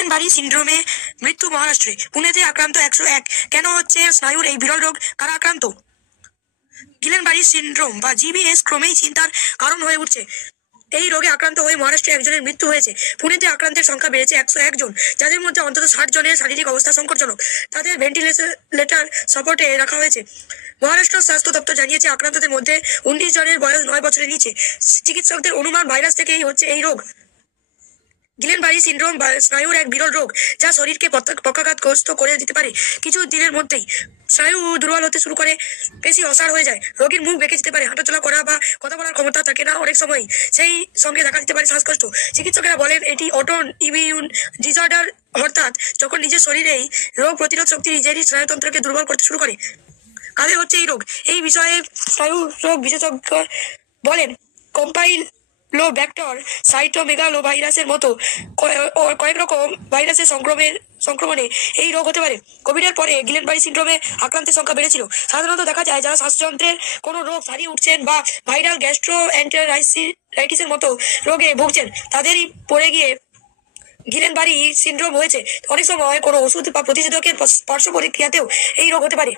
Guillain বাড়ি সিন্ড্রোমে মৃত্যু মহারাষ্ট্রে। পুনেতে আক্রান্ত 101। কেন হচ্ছে স্নায়ুর এই বিরল রোগ? কারা আক্রান্ত? গিলেন বাড়ি সিন্ড্রোম বা জিবিএস ক্রমেই চিন্তার কারণ হয়ে উঠছে। এই রোগে আক্রান্ত হয়ে মহারাষ্ট্রে একজনের মৃত্যু হয়েছে। পুনেতে আক্রান্তের সংখ্যা বেড়েছে 101 জন, যাদের মধ্যে অন্তত 60 জনের শারীরিক অবস্থা সংকটজনক। তাদের ভেন্টিলেটর সাপোর্টে রাখা হয়েছে। মহারাষ্ট্র স্বাস্থ্য দপ্তর জানিয়েছে আক্রান্তদের মধ্যে 19 জনের বয়স 9 বছরের নিচে। চিকিৎসকদের অনুমান ভাইরাস থেকেই হচ্ছে এই রোগ। গিলেন বাড়ি সিন্ড্রোম স্নায়ুর এক বিরল রোগ, যা শরীরকে পক্ষাঘাতগ্রস্ত করে দিতে পারে। কিছু দিনের মধ্যেই স্নায়ু দুর্বল হতে শুরু করে, পেশি অসাড় হয়ে যায়, রোগীর মুখ বেঁকে যেতে পারে, হাঁটাচলা করা বা কথা বলার ক্ষমতা থাকে না অনেক সময়। সেই সঙ্গে দেখা দিতে পারে শ্বাসকষ্ট। চিকিৎসকেরা বলেন এটি অটো ইমিউন ডিসঅর্ডার, অর্থাৎ যখন নিজের শরীরেই রোগ প্রতিরোধ শক্তি নিজেরই স্নায়ুতন্ত্রকে দুর্বল করতে শুরু করে। কাদের হচ্ছে এই রোগ? এই বিষয়ে স্নায়ু রোগ বিশেষজ্ঞ বলেন কম্পাইলোব্যাক্টর সাইটোমেগালো ভাইরাসের মতো কয়েক রকম ভাইরাসের সংক্রমণে এই রোগ হতে পারে। কোভিডের পরে গিলেন বাড়ি সিন্ড্রোমে আক্রান্তের সংখ্যা বেড়েছিল। সাধারণত দেখা যায় যারা শ্বাসযন্ত্রের কোনো রোগ সারিয়ে উঠছেন বা ভাইরাল গ্যাস্ট্রোএন্টারাইটিসের মতো রোগে ভুগছেন, তাদেরই পড়ে গিয়ে গিলেন বাড়ি সিন্ড্রোম হয়েছে। অনেক সময় কোনো ওষুধ বা প্রতিষেধকের পার্শ্ব প্রতিক্রিয়াতেও এই রোগ হতে পারে।